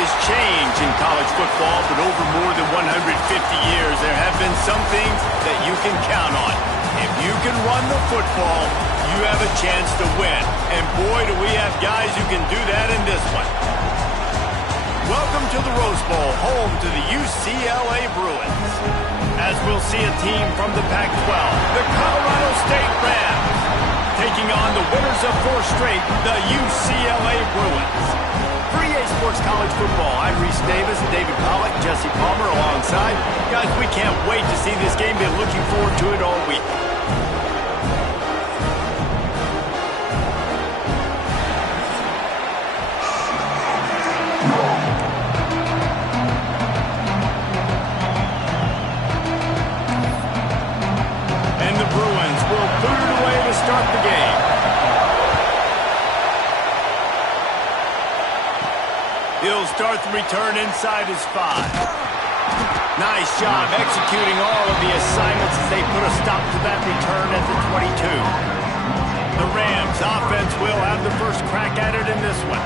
is change in college football, but over more than 150 years, there have been some things that you can count on. If you can run the football, you have a chance to win. And boy, do we have guys who can do that in this one. Welcome to the Rose Bowl, home to the UCLA Bruins. As we'll see a team from the Pac-12, the Colorado State Rams, taking on the winners of 4 straight, the UCLA Bruins. For EA Sports College Football, I'm Reese Davis, David Pollack, Jesse Palmer alongside. Guys, we can't wait to see this game. Been looking forward to it all week. And the Bruins will boot it away to start the game. He'll start the return inside his 5. Nice job executing all of the assignments as they put a stop to that return at the 22. The Rams offense will have the first crack at it in this one.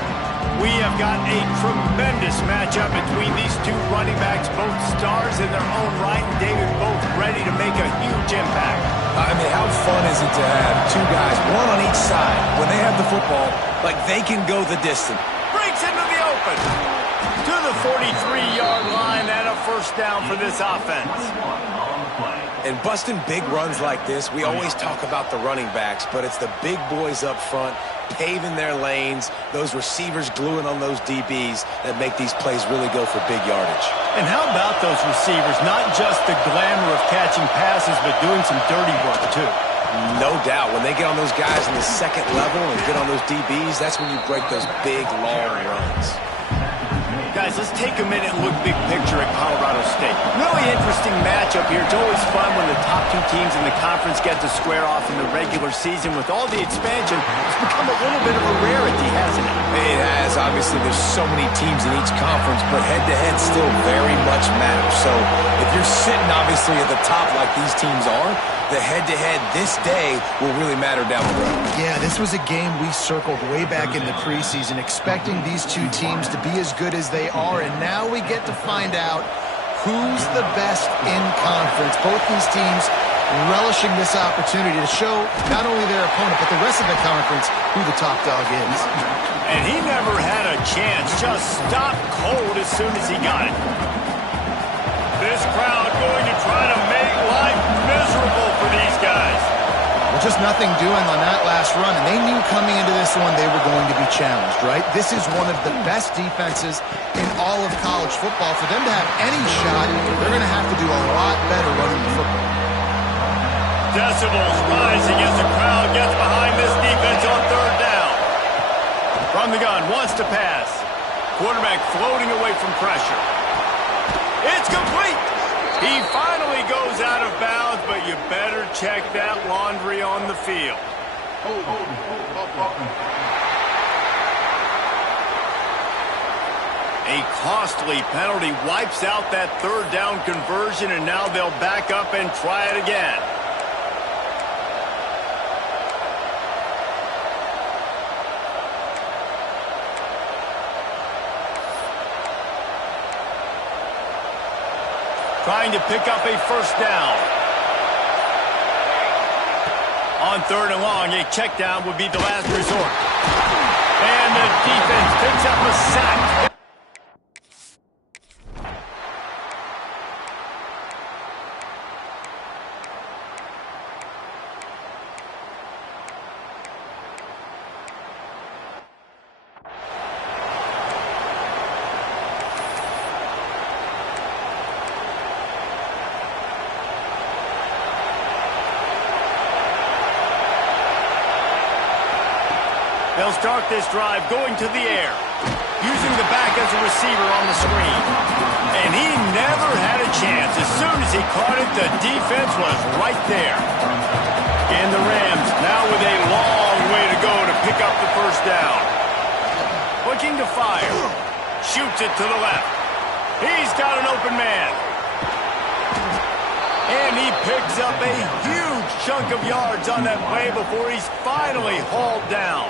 We have got a tremendous matchup between these two running backs, both stars in their own right, and David, both ready to make a huge impact. I mean, how fun is it to have 2 guys, one on each side, when they have the football, like they can go the distance. Breaks into the open. To the 43-yard line and a first down for this offense. And busting big runs like this, we always talk about the running backs, but it's the big boys up front, paving their lanes, those receivers gluing on those DBs that make these plays really go for big yardage. And how about those receivers? Not just the glamour of catching passes, but doing some dirty work, too. No doubt. When they get on those guys in the second level and get on those DBs, that's when you break those big, long runs. Guys, let's take a minute and look big picture at Colorado State. Really interesting matchup here. It's always fun when the top 2 teams in the conference get to square off in the regular season. With all the expansion, it's become a little bit of a rarity, hasn't it? It has. Obviously, there's so many teams in each conference, but head-to-head still very much matters. So if you're sitting, obviously, at the top like these teams are, the head-to-head this day will really matter down the road. Yeah, this was a game we circled way back in the preseason, expecting these 2 teams to be as good as they are, and now we get to find out who's the best in conference. Both these teams relishing this opportunity to show not only their opponent, but the rest of the conference who the top dog is. And he never had a chance, just stopped cold as soon as he got it. This crowd going to try to make life miserable for these guys. Well, just nothing doing on that last run, and they knew coming into this one they were going to be challenged, right? This is one of the best defenses in all of college football. For them to have any shot, they're going to have to do a lot better running the football. Decibels rising as the crowd gets behind this defense on 3rd down. From the gun, wants to pass. Quarterback floating away from pressure. It's complete. He finally goes out of bounds, but you better check that laundry on the field. A costly penalty wipes out that 3rd down conversion, and now they'll back up and try it again. Trying to pick up a first down. On 3rd and long, a check down would be the last resort. And the defense picks up a sack. They'll start this drive going to the air, using the back as a receiver on the screen. And he never had a chance. As soon as he caught it, the defense was right there. And the Rams now with a long way to go to pick up the first down. Looking to fire. Shoots it to the left. He's got an open man. And he picks up a huge chunk of yards on that play before he's finally hauled down.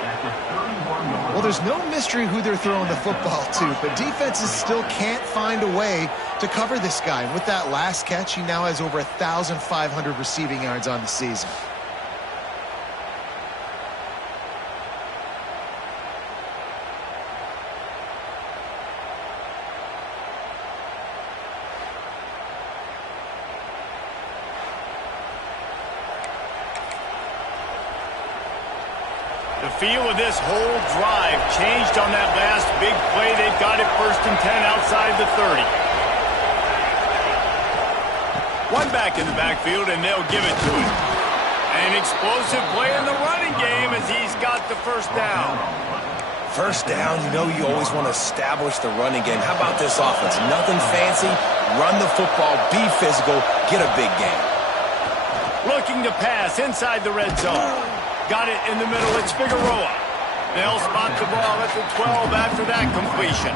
Well, there's no mystery who they're throwing the football to, but defenses still can't find a way to cover this guy. And with that last catch, he now has over 1,500 receiving yards on the season. The feel of this whole drive changed on that last big play. They've got it 1st and 10 outside the 30. One back in the backfield, and they'll give it to him. An explosive play in the running game as he's got the 1st down. First down, you always want to establish the running game. How about this offense? Nothing fancy. Run the football, be physical, get a big gain. Looking to pass inside the red zone. Got it in the middle. It's Figueroa. They'll spot the ball at the 12 after that completion.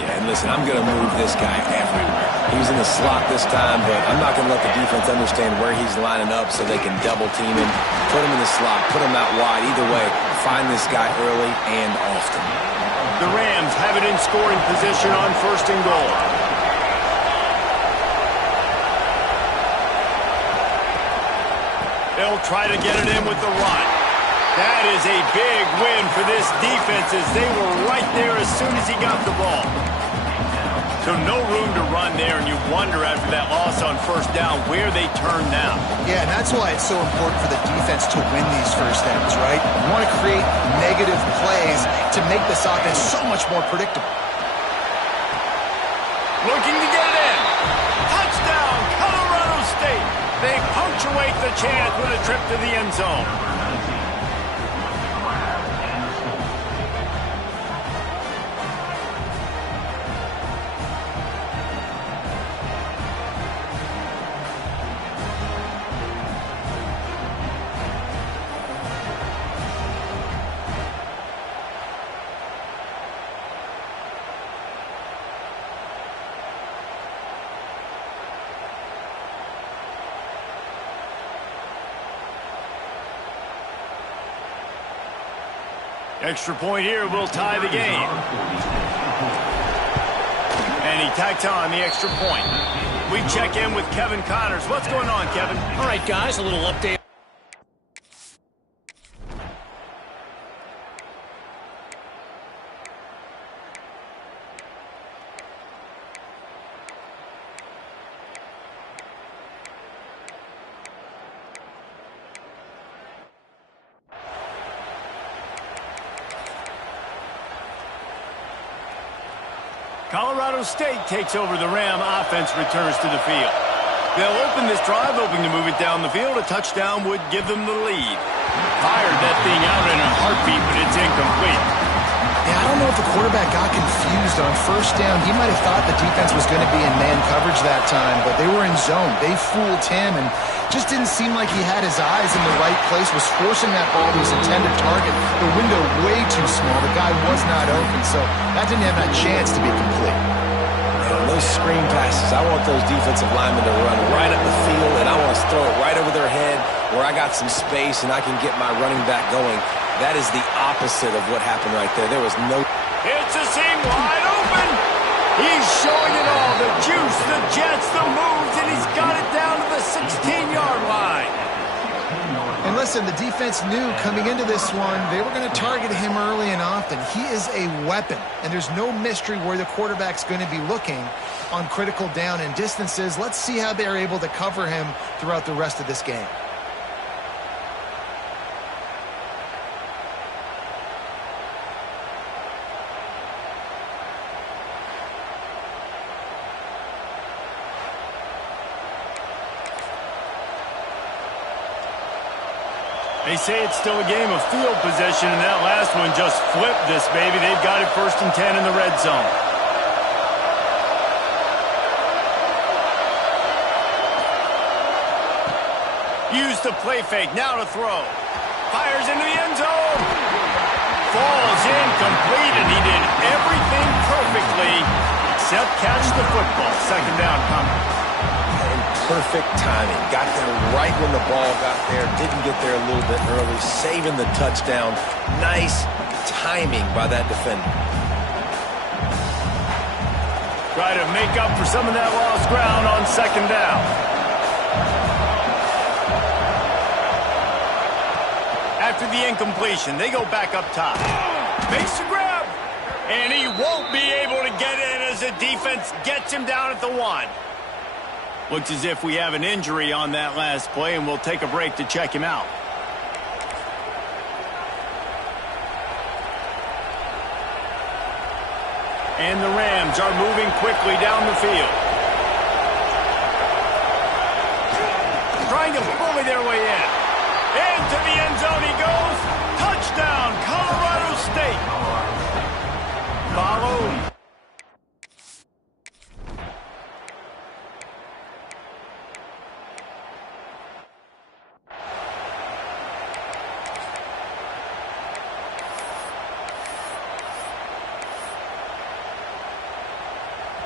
Yeah, and listen, I'm going to move this guy everywhere. He was in the slot this time, but I'm not going to let the defense understand where he's lining up so they can double team him, put him in the slot, put him out wide. Either way, find this guy early and often. The Rams have it in scoring position on 1st and goal. They'll try to get it in with the run. That is a big win for this defense as they were right there as soon as he got the ball. So no room to run there, and you wonder after that loss on 1st down where they turn now. Yeah, and that's why it's so important for the defense to win these 1st downs, right? You want to create negative plays to make this offense so much more predictable. Looking to get it in. Touchdown, Colorado State. They punctuate the chance with a trip to the end zone. Extra point here will tie the game. And he tacked on the extra point. We check in with Kevin Connors. What's going on, Kevin? All right, guys, a little update. Colorado State takes over the Ram. Offense returns to the field. They'll open this drive, hoping to move it down the field. A touchdown would give them the lead. Fired that thing out in a heartbeat, but it's incomplete. Yeah, I don't know if the quarterback got confused on 1st down. He might have thought the defense was going to be in man coverage that time, but they were in zone. They fooled him and just didn't seem like he had his eyes in the right place, was forcing that ball to his intended target. The window way too small. The guy was not open, so that didn't have that chance to be complete. And those screen passes, I want those defensive linemen to run right up the field, and I want to throw it right over their head where I got some space and I can get my running back going. That is the opposite of what happened right there. There was no... It's a seam wide open. He's showing it all. The juice, the jets, the moves, and he's got it down to the 16-yard line. And listen, the defense knew coming into this one, they were going to target him early and often. He is a weapon, and there's no mystery where the quarterback's going to be looking on critical down and distances. Let's see how they're able to cover him throughout the rest of this game. They say it's still a game of field possession, and that last one just flipped this baby. They've got it 1st and 10 in the red zone. Use the play fake, now to throw. Fires into the end zone. Falls incomplete, and he did everything perfectly except catch the football. 2nd down coming. perfect timing. Got there right when the ball got there. Didn't get there a little bit early. Saving the touchdown. Nice timing by that defender. Try to make up for some of that lost ground on second down. After the incompletion, they go back up top. Makes the grab. And he won't be able to get in as the defense gets him down at the 1. Looks as if we have an injury on that last play, and we'll take a break to check him out. And the Rams are moving quickly down the field. Trying to bully their way in. Into the end zone he goes. Touchdown, Colorado State. Followed.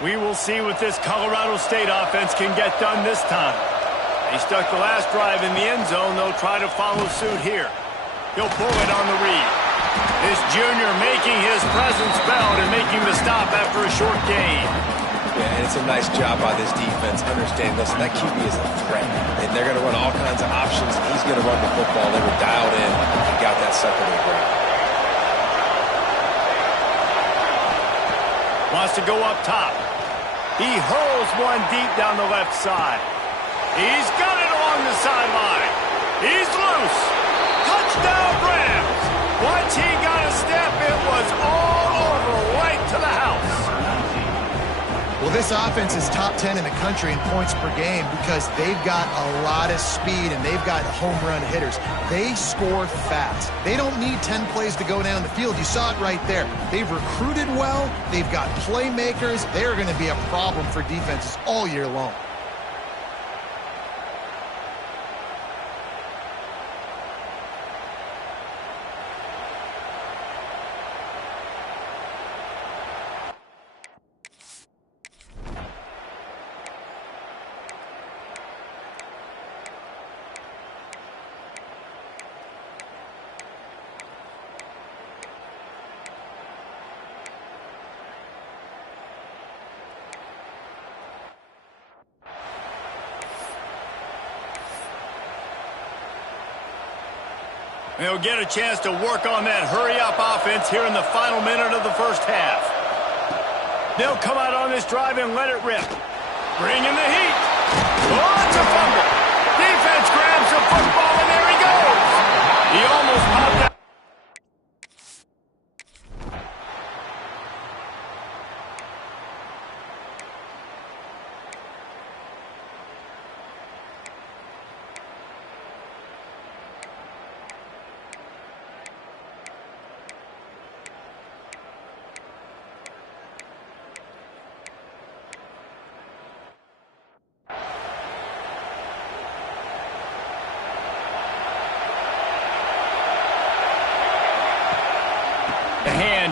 We will see what this Colorado State offense can get done this time. They stuck the last drive in the end zone. They'll try to follow suit here. He'll pull it on the read. This junior making his presence felt and making the stop after a short gain. Yeah, and it's a nice job by this defense. Understand, listen, that QB is a threat. And they're going to run all kinds of options. He's going to run the football. They were dialed in and got that sucker to the ground. Wants to go up top. He hurls one deep down the left side. He's got it along the sideline. He's loose. Touchdown, Rams. Once he got a step, it was all over, right to the house. Well, this offense is top 10 in the country in points per game because they've got a lot of speed and they've got home run hitters. They score fast. They don't need 10 plays to go down the field. You saw it right there. They've recruited well. They've got playmakers. They're going to be a problem for defenses all year long. They'll get a chance to work on that hurry-up offense here in the final minute of the first half. They'll come out on this drive and let it rip. Bring in the heat. Oh, it's a fumble. Defense grabs the football, and there he goes. He almost popped out.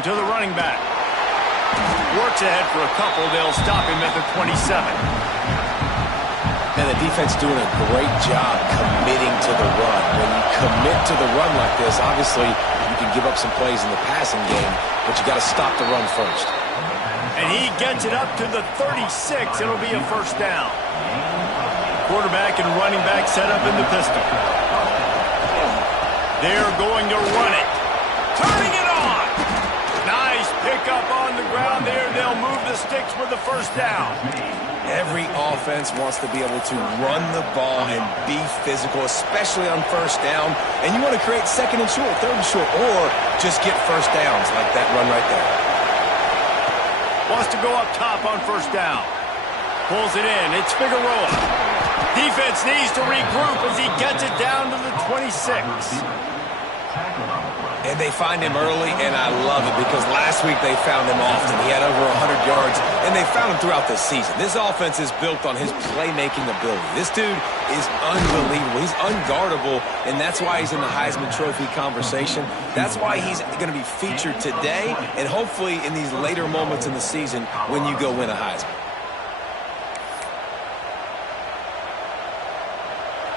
To the running back. Works ahead for a couple. They'll stop him at the 27. And the defense doing a great job committing to the run. When you commit to the run like this, obviously you can give up some plays in the passing game, but you got to stop the run first. And he gets it up to the 36. It'll be a first down. Quarterback and running back set up in the pistol. They're going to run it. Turning it on. Nice pick up on the ground there. They'll move the sticks with the first down. Every offense wants to be able to run the ball and be physical, especially on first down. And you want to create second and short, third and short, or just get first downs like that run right there. Wants to go up top on first down. Pulls it in. It's Figueroa. Defense needs to regroup as he gets it down to the 26. And they find him early, and I love it because last week they found him often. He had over 100 yards, and they found him throughout the season. This offense is built on his playmaking ability. This dude is unbelievable. He's unguardable, and that's why he's in the Heisman Trophy conversation. That's why he's going to be featured today and hopefully in these later moments in the season when you go win a Heisman.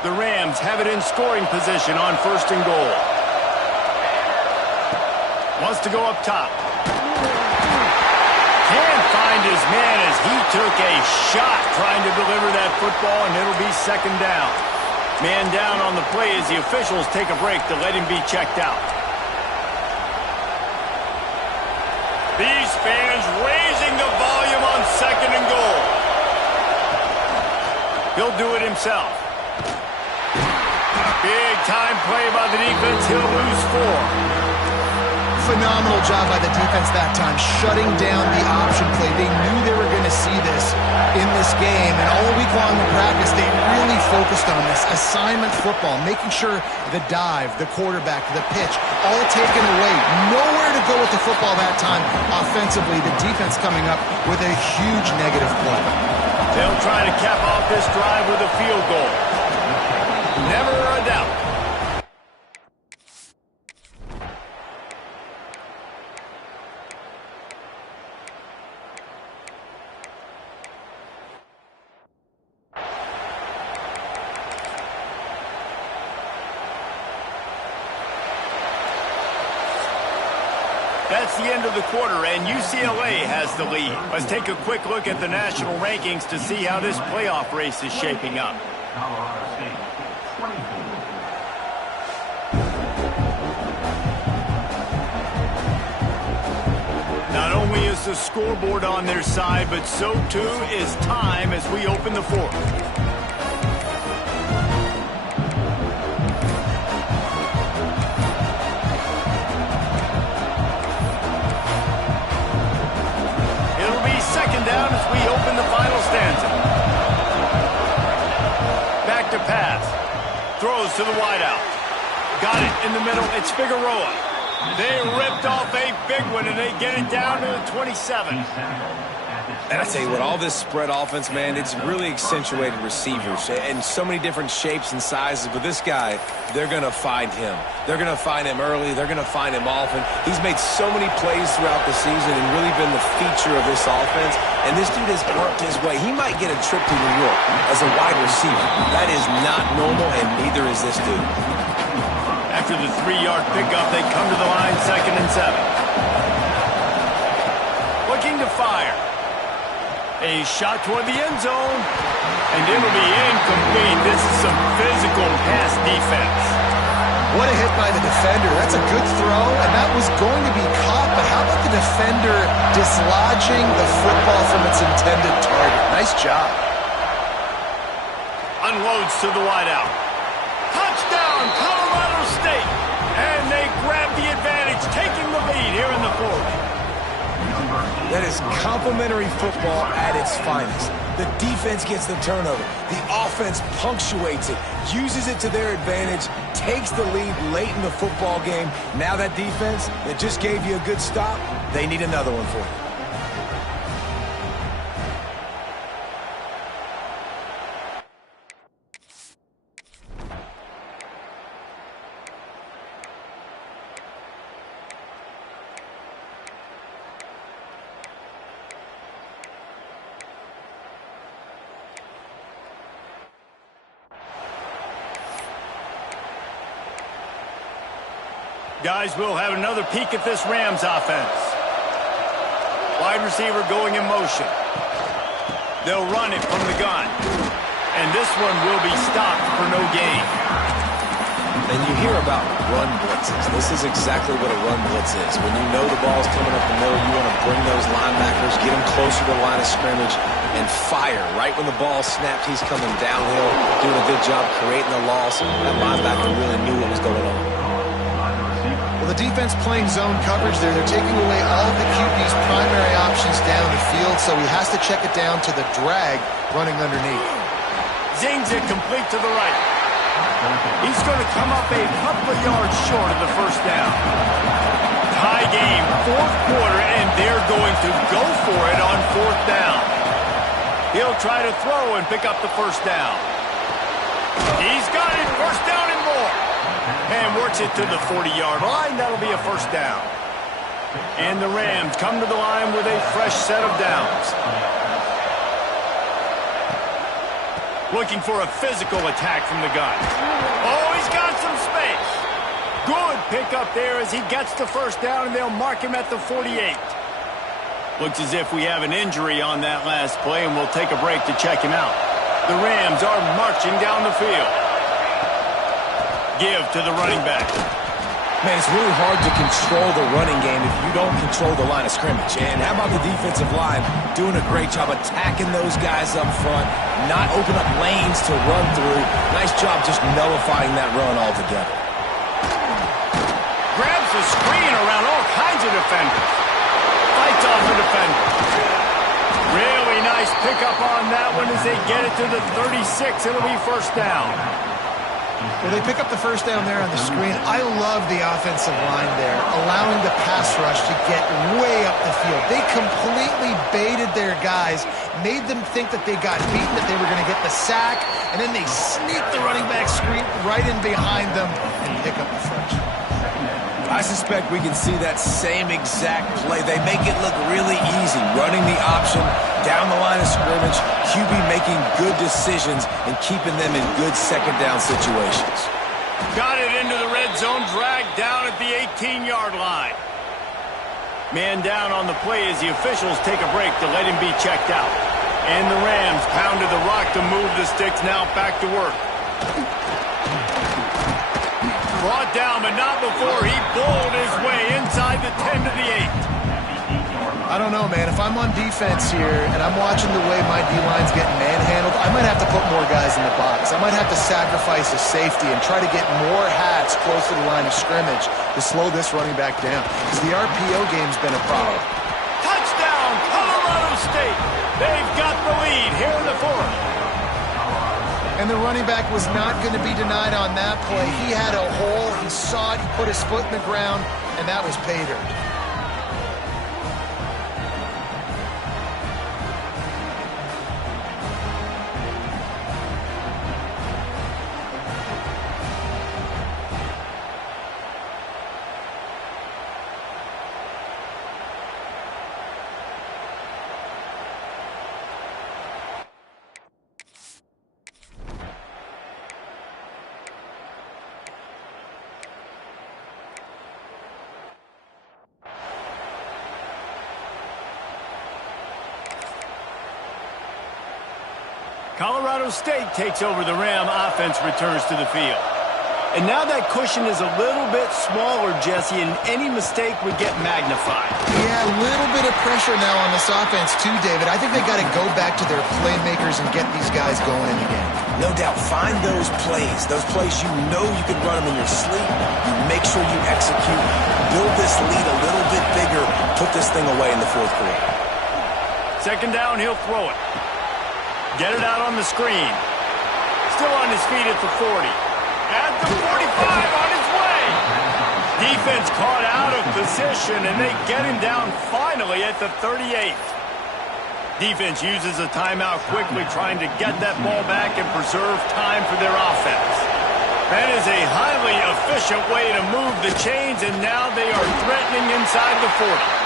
The Rams have it in scoring position on 1st and goal. Wants to go up top. Can't find his man as he took a shot trying to deliver that football, and it'll be 2nd down. Man down on the play as the officials take a break to let him be checked out. These fans raising the volume on 2nd and goal. He'll do it himself. Big time play by the defense. He'll lose 4. Phenomenal job by the defense that time, shutting down the option play. They knew they were going to see this in this game, and all week long in practice, they really focused on this. Assignment football, making sure the dive, the quarterback, the pitch, all taken away. Nowhere to go with the football that time offensively. The defense coming up with a huge negative play. They'll try to cap off this drive with a field goal. Never a doubt. That's the end of the quarter, and UCLA has the lead. Let's take a quick look at the national rankings to see how this playoff race is shaping up. Not only is the scoreboard on their side, but so too is time as we open the 4th. Down as we open the final stanza. Back to pass. Throws to the wideout. Got it in the middle. It's Figueroa. They ripped off a big one, and they get it down to the 27. And I tell you what, all this spread offense, man, it's really accentuated receivers and so many different shapes and sizes. But this guy, they're going to find him. They're going to find him early. They're going to find him often. He's made so many plays throughout the season and really been the feature of this offense. And this dude has worked his way. He might get a trip to New York as a wide receiver. That is not normal, and neither is this dude. After the 3-yard pickup, they come to the line 2nd and 7. Looking to fire. A shot toward the end zone, and it'll be incomplete. This is some physical pass defense. What a hit by the defender. That's a good throw, and that was going to be caught, but how about the defender dislodging the football from its intended target? Nice job. Unloads to the wideout. Touchdown, Colorado State! And they grab the advantage, taking the lead here in the 4th. That is complimentary football at its finest. The defense gets the turnover. The offense punctuates it, uses it to their advantage, takes the lead late in the football game. Now that defense that just gave you a good stop, they need another one for you. Guys, we'll have another peek at this Rams offense. Wide receiver going in motion. They'll run it from the gun. And this one will be stopped for no gain. And you hear about run blitzes. This is exactly what a run blitz is. When you know the ball's coming up the middle, you want to bring those linebackers, get them closer to the line of scrimmage, and fire. Right when the ball snapped, he's coming downhill, doing a good job creating the loss. That linebacker really knew what was going on. Well, the defense playing zone coverage there. They're taking away all of the QB's primary options down the field, so he has to check it down to the drag running underneath. Zings it complete to the right. He's going to come up a couple of yards short of the 1st down. Tie game, 4th quarter, and they're going to go for it on 4th down. He'll try to throw and pick up the 1st down. He's got it, 1st down and more. And works it to the 40-yard line. That'll be a 1st down. And the Rams come to the line with a fresh set of downs. Looking for a physical attack from the gun. Oh, he's got some space. Good pickup there as he gets the first down, and they'll mark him at the 48. Looks as if we have an injury on that last play, and we'll take a break to check him out. The Rams are marching down the field. Give to the running back. Man, it's really hard to control the running game if you don't control the line of scrimmage. And how about the defensive line doing a great job attacking those guys up front, not open up lanes to run through. Nice job just nullifying that run altogether. Grabs the screen around all kinds of defenders. Fights off the defender. Really nice pickup on that one as they get it to the 36. It'll be first down. Well, they pick up the first down there on the screen. I love the offensive line there, allowing the pass rush to get way up the field. They completely baited their guys, made them think that they got beaten, that they were going to get the sack, and then they sneak the running back screen right in behind them and pick up the first. I suspect we can see that same exact play. They make it look really easy, running the option down the line of scrimmage, QB making good decisions and keeping them in good second down situations. Got it into the red zone, dragged down at the 18-yard line. Man down on the play as the officials take a break to let him be checked out. And the Rams pounded the rock to move the sticks, now back to work. Brought down, but not before he bowled his way inside the 10 to the 8. I don't know, man. If I'm on defense here and I'm watching the way my D-line's getting manhandled, I might have to put more guys in the box. I might have to sacrifice a safety and try to get more hats close to the line of scrimmage to slow this running back down, because the RPO game's been a problem. Touchdown, Colorado State. They've got the lead here in the fourth. And the running back was not going to be denied on that play. He had a hole. He saw it. He put his foot in the ground, and that was pay dirt. Colorado State takes over. The Ram offense returns to the field. And now that cushion is a little bit smaller, Jesse, and any mistake would get magnified. Yeah, a little bit of pressure now on this offense too, David. I think they got to go back to their playmakers and get these guys going in the game. No doubt. Find those plays you know you can run them in your sleep. You make sure you execute. Build this lead a little bit bigger. Put this thing away in the fourth quarter. Second down, he'll throw it. Get it out on the screen. Still on his feet at the 40. At the 45, on his way. Defense caught out of position, and they get him down finally at the 38. Defense uses a timeout quickly, trying to get that ball back and preserve time for their offense. That is a highly efficient way to move the chains, and now they are threatening inside the 40.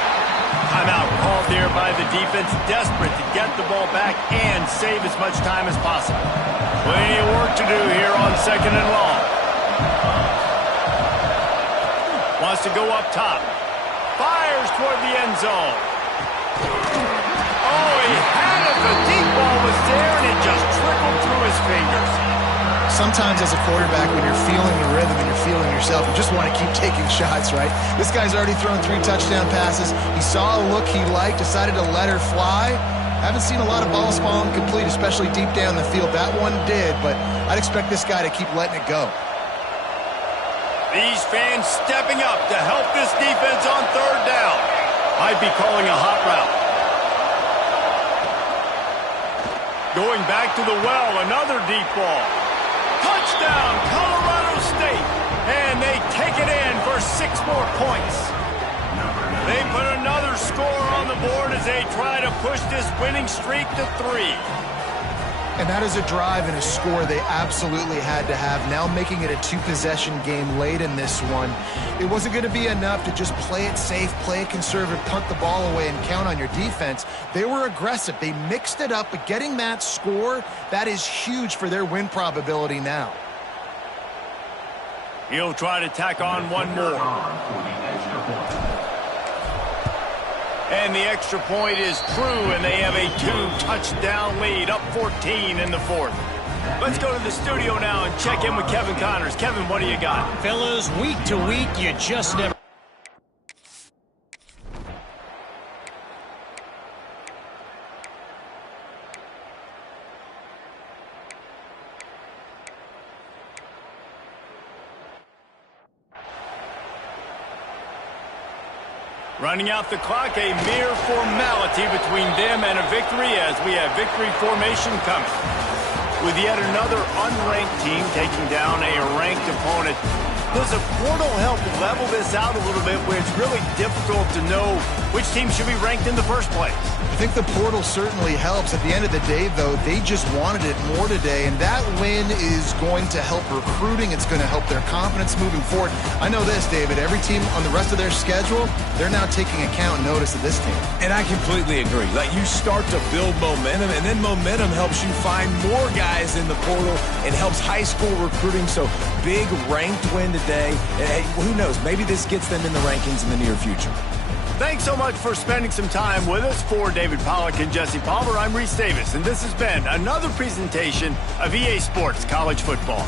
Timeout called there by the defense, desperate to get the ball back and save as much time as possible. Plenty of work to do here on second and long. Wants to go up top. Fires toward the end zone. Oh, he had it. The deep ball was there, and it just trickled through his fingers. Sometimes as a quarterback, when you're feeling the rhythm and you're feeling yourself, you just want to keep taking shots, right? This guy's already thrown 3 touchdown passes. He saw a look he liked, decided to let her fly. Haven't seen a lot of balls falling complete, especially deep down the field. That one did, but I'd expect this guy to keep letting it go. These fans stepping up to help this defense on third down. Might be calling a hot route. Going back to the well, another deep ball. Touchdown, Colorado State. And they take it in for 6 more points. They put another score on the board as they try to push this winning streak to 3. And that is a drive and a score they absolutely had to have. Now making it a two-possession game late in this one. It wasn't going to be enough to just play it safe, play it conservative, punt the ball away, and count on your defense. They were aggressive. They mixed it up, but getting that score, that is huge for their win probability now. He'll try to tack on one more. And the extra point is true, and they have a 2-touchdown lead, up 14 in the fourth. Let's go to the studio now and check in with Kevin Connors. Kevin, what do you got? Fellas, week to week, you just never... Running out the clock, a mere formality between them and a victory as we have victory formation coming. With yet another unranked team taking down a ranked opponent, does a portal help level this out a little bit where it's really difficult to know which team should be ranked in the first place? I think the portal certainly helps. At the end of the day, though, they just wanted it more today, and that win is going to help recruiting. It's going to help their confidence moving forward. I know this, David, every team on the rest of their schedule, they're now taking account and notice of this team. And I completely agree. Like, you start to build momentum, and then momentum helps you find more guys in the portal. It helps high school recruiting, so big ranked win today. And, hey, who knows, maybe this gets them in the rankings in the near future. Thanks so much for spending some time with us. For David Pollack and Jesse Palmer, I'm Reese Davis, and this has been another presentation of EA Sports College Football.